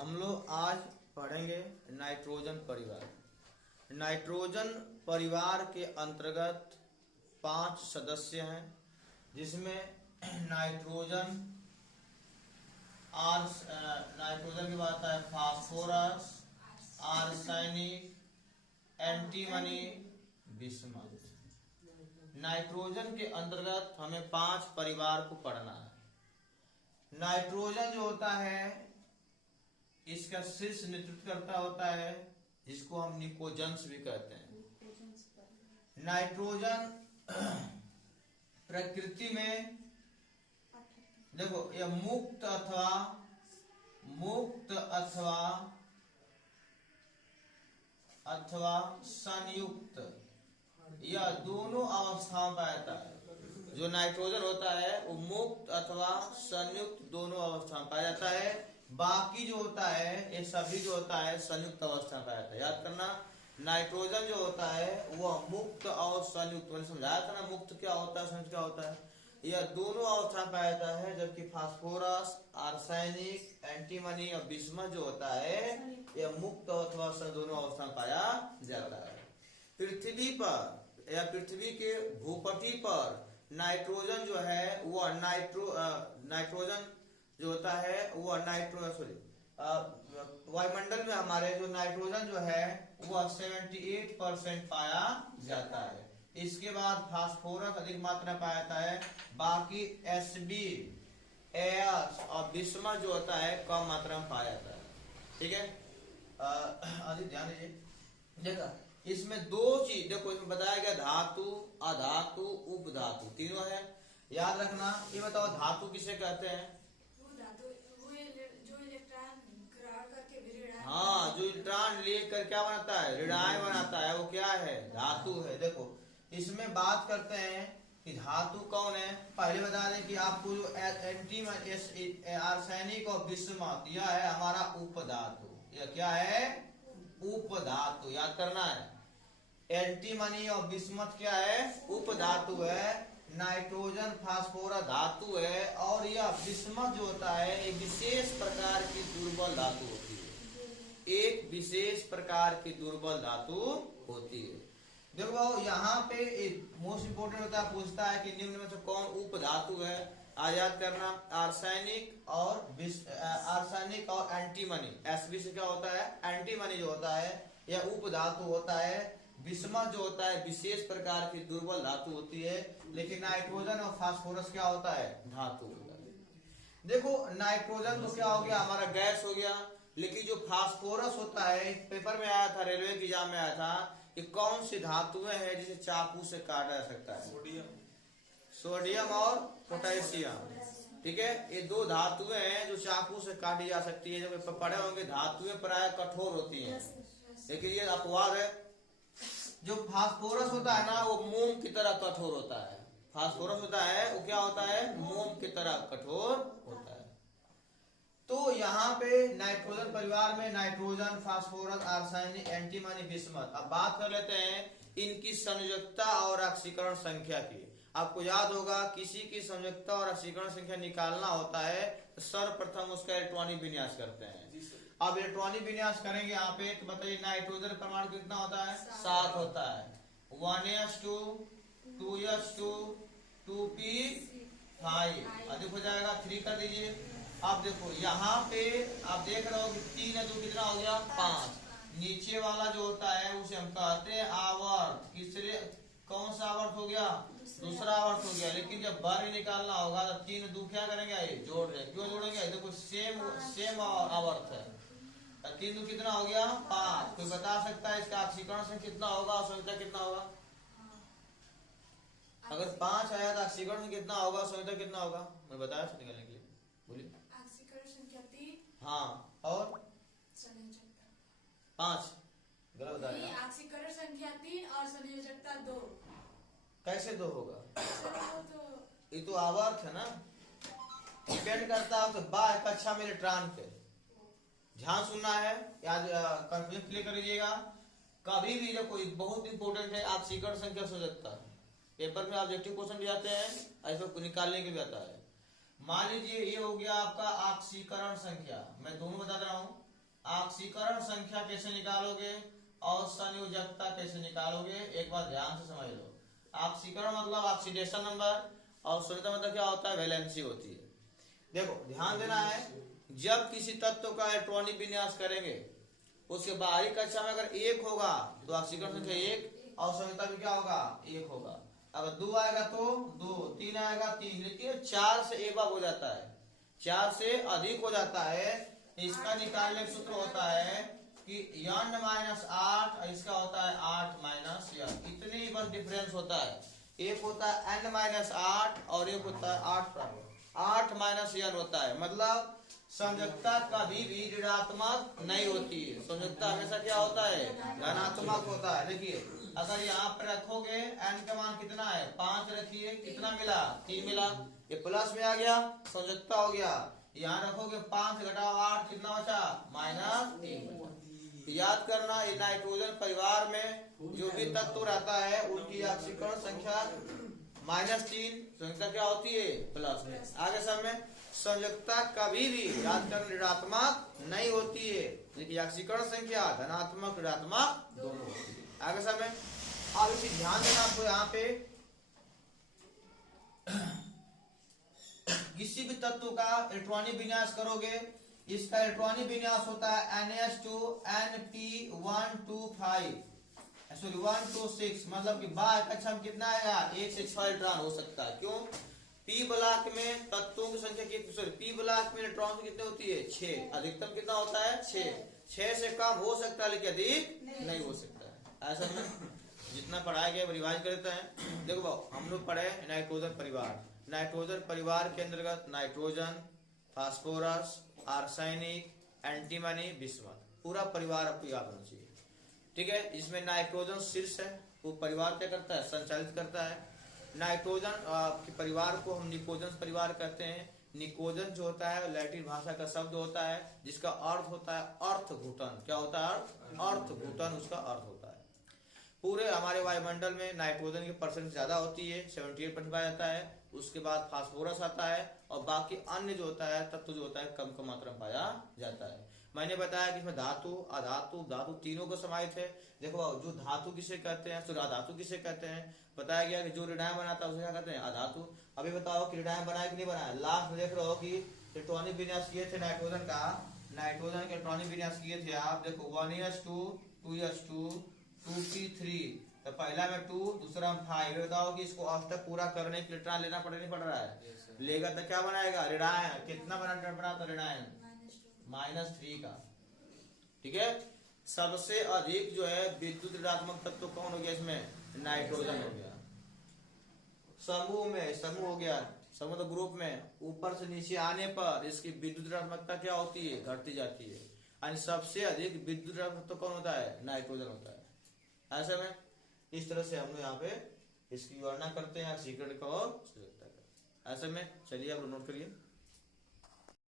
हम लोग आज पढ़ेंगे नाइट्रोजन परिवार। नाइट्रोजन परिवार के अंतर्गत 5 सदस्य हैं, जिसमें नाइट्रोजन के बाद आता है phosphorus, arsenic, antimony, bismuth. Nitrogen के अंतर्गत हमें 5 परिवार को पढ़ना है। नाइट्रोजन जो होता है इसका शीर्ष नेतृत्व करता होता है, जिसको हम निकोजन्स भी कहते हैं। नाइट्रोजन प्रकृति में देखो यह मुक्त अथवा संयुक्त, यह दोनों अवस्थाओं पाया जाता है। जो नाइट्रोजन होता है वो मुक्त अथवा संयुक्त दोनों अवस्था में पाया जाता है। बाकी जो होता है ये सभी जो होता है संयुक्त अवस्था में पाया जाता है। याद करना, नाइट्रोजन जो होता है वह मुक्त और संयुक्त, मैंने समझाया था ना मुक्त क्या होता है संयुक्त क्या होता है। यह दोनों अवस्था में पाया जाता है, जबकि फास्फोरस, आर्सेनिक, एंटीमनी और बिस्मथ जो होता है यह मुक्त अथवा दोनों अवस्था में पाया जाता है। पृथ्वी पर या पृथ्वी के भूपटल पर नाइट्रोजन जो है वह नाइट्रोजन जो होता है वह वायुमंडल में हमारे जो नाइट्रोजन जो है वह 78% पाया जाता है। इसके बाद फास्फोरस अधिक मात्रा में पाया जाता है। बाकी Sb, As और बिस्मथ जो होता है कम मात्रा में पाया जाता है। ठीक है, अधिक ध्यान दीजिए। देखा इसमें दो चीज देखो, इसमें बताया गया धातु, अधातु, उपधातु तीनों है। याद रखना। ये बताओ धातु किसे कहते हैं? हाँ, जो इलेक्ट्रॉन लेकर क्या बनाता है, ऋणायन बनाता है, वो क्या है? धातु है। देखो इसमें बात करते हैं कि धातु कौन है। पहले बता दें कि आपको जो आर्सेनिक और बिस्मथ यह है हमारा उपधातु। यह क्या है? उपधातु। याद करना है। एंटीमनी और बिस्मथ क्या है? उपधातु है। नाइट्रोजन फास्फोरस धातु है। और यह बिस्मथ जो होता है एक विशेष प्रकार की दुर्बल धातु होती है। एक विशेष प्रकार की दुर्बल धातु होती है। देखो यहाँ पे मोस्ट इंपोर्टेंट होता है, पूछता है कि निम्न में से कौन उपधातु है। याद करना, आर्सेनिक और एंटीमनी। Sb से क्या होता है? एंटीमनी जो होता है यह उपधातु होता है। बिस्मथ जो होता है विशेष प्रकार की दुर्बल धातु होती है। लेकिन नाइट्रोजन और फास्फोरस क्या होता है? धातु होता है। देखो नाइट्रोजन तो क्या हो गया हमारा गैस हो गया, लेकिन जो फास्फोरस होता है पेपर में आया था, रेलवे के एग्जाम में आया था, ये कौन सी धातुएं हैं जिसे चाकू से काटा जा सकता है? सोडियम और पोटेशियम। ठीक है, ये दो धातुएं हैं जो चाकू से काटी जा सकती है। जब पढ़े होंगे धातुएं प्राय कठोर होती हैं, लेकिन ये अपवाद है। जो फास्फोरस होता है ना वो मोम की तरह कठोर होता है। फास्फोरस होता है वो क्या होता है? मोम की तरह कठोर होता है। तो यहाँ पे नाइट्रोजन परिवार में nitrogen, phosphorus, arsenic, antimony, bismuth. अब बात कर लेते हैं इनकी संयोजकता और ऑक्सीकरण संख्या की। आपको याद होगा किसी की संयोजकता और ऑक्सीकरण संख्या निकालना होता है तो सर्वप्रथम उसका इलेक्ट्रॉनिक विन्यास करते हैं। अब इलेक्ट्रॉनिक विन्यास करेंगे यहाँ पे तो बताइए नाइट्रोजन परमाणु कितना होता है? 7 होता है। 1s2, 2s2, 2p5 अधिक हो जाएगा, 3 कर दीजिए। अब देखो यहाँ पे आप देख रहे हो कि 3 है 2 कितना हो गया? 5। नीचे वाला जो होता है उसे हम कहते हैं आवर्त। किसरे कौन सा आवर्त हो गया? दूसरा आवर्त हो गया। लेकिन जब वर्ग निकालना होगा तो 3 2 क्या करेंगे? ये जोड़ देंगे। क्यों जोड़ेंगे? देखो सेम आवर्त है। 3 2 कितना हो गया? 5। कोई बता सकता है इसका ऑक्सीकरण संख्या कितना होगा और संख्या कितना होगा? अगर 5 आया तो ऑक्सीकरण कितना होगा, संख्या कितना होगा? मैं बताया निकालने के लिए, बोलिए। संख्या 3। हाँ, और 5 गलत बता रहे हैं। ऑक्सीकरण संख्या 3 और संयोजकता 2। कैसे 2 होगा? ये तो आवर्त है ना, डिपेंड करता है बाह्य कक्षा में इलेक्ट्रॉन पे। ध्यान सुनना है, याद कंफ्यूजन क्लियर कर लीजिएगा। कभी भी जब कोई बहुत इंपोर्टेंट है ऑक्सीकरण संख्या संयोजकता, पेपर में ऑब्जेक्टिव क्वेश्चन भी आते हैं, ऐसे निकालने के भी आता है। मान लीजिए ये हो गया आपका ऑक्सीकरण संख्या, मैं दोनों बता रहा हूँ। ऑक्सीकरण संख्या कैसे निकालोगे और संयोजकता कैसे निकालोगे, एक बार ध्यान से समझ लो। ऑक्सीकरण मतलब ऑक्सीडेशन नंबर और संयोजकता मतलब क्या होता है, वैलेंसी होती है। देखो ध्यान देना है, जब किसी तत्व का इलेक्ट्रॉनिक विन्यास करेंगे उसके बाहरी कक्षा में अगर 1 होगा तो ऑक्सीकरण संख्या 1 और संयोजकता भी क्या होगा, 1 होगा। अगर 2 आएगा तो 2, 3 आएगा 3, लेकिन 4 से एबव हो जाता है, 4 से अधिक हो जाता है, इसका निकालने का सूत्र होता है कि n-8, इसका होता है 8 माइनस n, इतने ही बस डिफरेंस होता है। एक होता है n-8 और एक होता है 8 माइनस n होता है। मतलब संयोजकता कभी भी ऋणात्मक नहीं होती है, संयोजकता हमेशा क्या होता है, धनात्मक होता है। देखिए अगर यहाँ पर रखोगे n का मान कितना है, 5 रखिए, कितना मिला, 3 मिला, ये प्लस में आ गया, संयोजकता हो गया। यहाँ रखोगे 5 घटाओ 8, कितना बचा, -3। याद करना, ये नाइट्रोजन परिवार में जो भी तत्व रहता है उनकी ऑक्सीकरण संख्या -3, संयोजकता क्या होती है, प्लस में। आगे सब में संयोजकता कभी भी याद करना ऋणात्मक नहीं होती है, लेकिन ऑक्सीकरण संख्या धनात्मक ऋणात्मक दोनों होती है। आगे सब में अब इसी ध्यान देना आपको, यहाँ पे किसी भी तत्व का इलेक्ट्रॉनिक विन्यास करोगे, इसका इलेक्ट्रॉनिक विन्यास होता है NH2 126, मतलब कि बाह्य कक्षा में कितना आएगा, 1 से 6 इलेक्ट्रॉन हो सकता है। क्यों, पी ब्लॉक में तत्वों की संख्या कितनी, सॉरी पी ब्लॉक में इलेक्ट्रॉन कितनी होती है, 6, अधिकतम कितना होता है, 6 से कम हो सकता है लेकिन अधिक नहीं हो सकता है। ऐसा में जितना पढ़ाया गया रिवाइज करते हैं। देखो भाव, हम लोग पढ़े नाइट्रोजन परिवार, नाइट्रोजन परिवार के अंतर्गत nitrogen, phosphorus, arsenic, antimony, bismuth, पूरा परिवार आपको याद होना चाहिए। ठीक है, इसमें नाइट्रोजन शीर्ष है, वो परिवार क्या करता है, संचालित करता है। नाइट्रोजन के परिवार को हम निकोजन परिवार कहते हैं। निकोजन जो होता है लैटिन भाषा का शब्द होता है जिसका अर्थ होता है अर्थ घुटन। क्या होता है, अर्थ घुटन उसका अर्थ होता है। पूरे हमारे वायुमंडल में नाइट्रोजन की परसेंट ज्यादा होती है, 78% पाया जाता है। उसके बाद फास्फोरस आता है और बाकी अन्य जो होता है तत्व जो होता है कम कम मात्रा में पाया जाता है। मैंने बताया कि इसमें धातु, अधातु, धातु तीनों को समाहित है। देखो जो धातु किसे कहते हैं, अधातु किसे कहते हैं, बताया गया कि जो ऋणायन बनाता है उसे क्या कहते हैं, अधातु। अभी बताओ कि ऋणायन बनाया कि नहीं बनाया। लास्ट में देख रहे हो कि इलेक्ट्रॉनिक विन्यास किए थे नाइट्रोजन का, नाइट्रोजन के इलेक्ट्रॉनिक विन्यास किए थे आप। देखो 1s2 2s2 2p3, तो पहला में 2, दूसरा में 5। बताओ कि इसको अष्टक पूरा करने के लिए इलेक्ट्रॉन लेना पड़ नहीं पड़ रहा है, लेगा तो क्या बनाएगा, ऋणायन। कितना बनाता ऋणायन, -3 का। ठीक है, सबसे अधिक जो है विद्युत ऋणात्मक तत्व कौन हो गया इसमें, नाइट्रोजन हो गया। समूह में, समूह हो गया, समूह तो ग्रुप में ऊपर से नीचे आने पर इसकी विद्युत ऋणात्मकता क्या होती है, घटती जाती है। यानी सबसे अधिक विद्युत ऋणात्मक तत्व कौन होता है, नाइट्रोजन होता है। ऐसे में इस तरह से हम लोग यहाँ पे इसकी गणना करते हैं, सीक्रेट का और ऐसे में। चलिए आप नोट करिए।